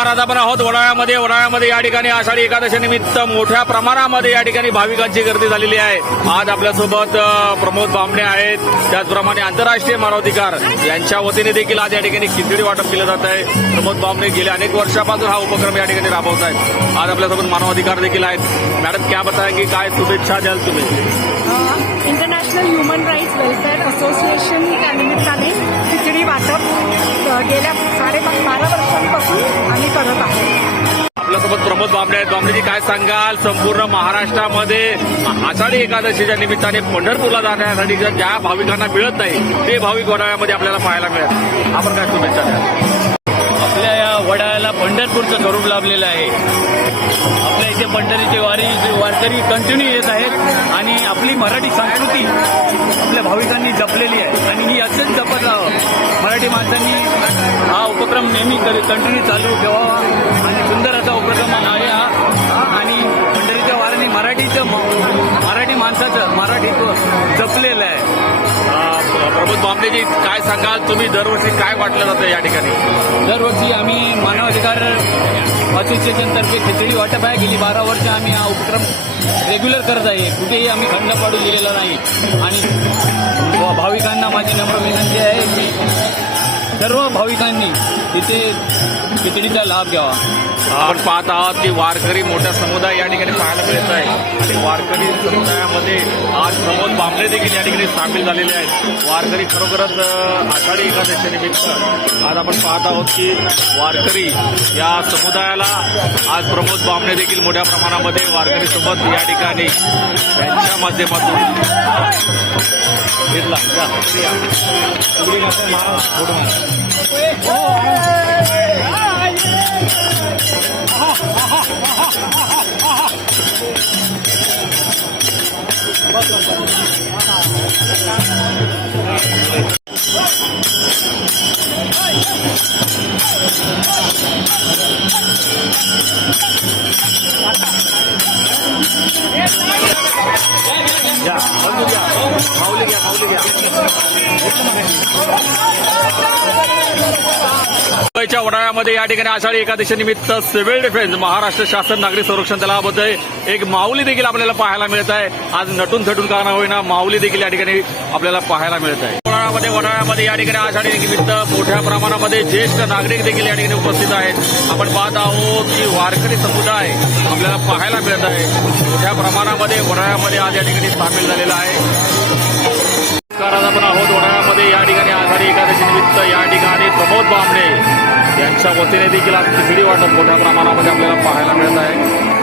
नमस्कार आज आपण आहोत. वडाळ्यामध्ये वडाळ्यामध्ये या ठिकाणी आषाढी एकादशीनिमित्त मोठ्या प्रमाणामध्ये या ठिकाणी भाविकांची गर्दी झालेली आहे. आज आपल्यासोबत प्रमोद बामणे आहेत. त्याचप्रमाणे आंतरराष्ट्रीय मानवाधिकार यांच्या वतीने देखील आज या ठिकाणी खिचडी वाटप केलं जात आहे. प्रमोद बामणे गेल्या अनेक वर्षापासून हा उपक्रम या ठिकाणी राबवत आहेत. आज आपल्यासोबत मानवाधिकार देखील आहेत. मॅडम क्या बताएंगे काय शुभेच्छा द्याल तुम्ही? International human rights welfare association या निमित्ताने खिचडी वाटप गेल्या साडे बारा वर्षांपासून प्रमोद बामणे आहेत. बामणेजी काय सांगाल? संपूर्ण महाराष्ट्रामध्ये आषाढी एकादशीच्या निमित्ताने पंढरपूरला जाण्यासाठी ज्या- ज्या भाविकांना मिळत नाही ते भाविक वडाळ्यामध्ये आपल्याला पाहायला मिळत आपण काय शुभेच्छा द्या आपल्या या वडाळ्याला पंढरपूरचं स्वरूप लाभलेलं आहे. आपल्या इथे पंढरीचे वारी वारकरी कंटिन्यू येत आहेत आणि आपली मराठी संस्कृती आपल्या भाविकांनी जपलेली आहे. आणि ही असंच जपत राहावं. मराठी माणसांनी हा उपक्रम नेहमी कंटिन्यू चालू ठेवावा. मराठीत्व जपलेलं आहे. अं, प्रमोद बामणेजी काय सांगाल? तुम्ही दरवर्षी काय वाटलं जातं या ठिकाणी? दरवर्षी आम्ही मानवाधिकार असोसिएशनतर्फे खिचडी वाटप आहे. गेली बारा वर्ष आम्ही हा उपक्रम रेग्युलर करत आहे. कुठेही आम्ही खंड पाडू दिलेला नाही. आणि भाविकांना माझी नम्र विनंती आहे की सर्व भाविकांनी तिथे खिचडीचा लाभ घ्यावा. आपण पाहत आहात की वारकरी मोठा समुदाय या ठिकाणी पाहायला मिळत आहे. आणि वारकरी समुदायामध्ये आज प्रमोद बांबळे देखील या ठिकाणी सामील झालेले आहेत. वारकरी खरोखरच आषाढी एकादशी निमित्त आज आपण पाहत आहोत की वारकरी या समुदायाला आज प्रमोद बांबळे देखील मोठ्या प्रमाणामध्ये वारकरी सोबत या ठिकाणी त्यांच्या माध्यमातून घेतला घ्या माऊली घ्या माऊली घ्या. मुंबईच्या वडाळ्यामध्ये या ठिकाणी आषाढी एकादशी निमित्त सिव्हिल डिफेन्स महाराष्ट्र शासन नागरी संरक्षण दलामध्ये एक माऊली देखील आपल्याला पाहायला मिळत आहे. आज नटून थटून का ना होईना माऊली देखील या ठिकाणी आपल्याला पाहायला मिळत आहे. वडाळ्यामध्ये वडाळ्यामध्ये या ठिकाणी आषाढी निमित्त मोठ्या प्रमाणामध्ये ज्येष्ठ नागरिक देखील या ठिकाणी उपस्थित आहेत. आपण पाहत आहोत की वारकरी समुदाय आपल्याला पाहायला मिळत आहे. मोठ्या प्रमाणामध्ये वडाळ्यामध्ये आज या ठिकाणी सामील झालेला आहे. आपण आहोत वडाळ्यामध्ये. या ठिकाणी आषाढी एकादशी निमित्त या ठिकाणी प्रमोद बांबणे यांच्या वतीने देखील आज खिचडी वाटप मोठ्या प्रमाणामध्ये आपल्याला पाहायला मिळत आहे.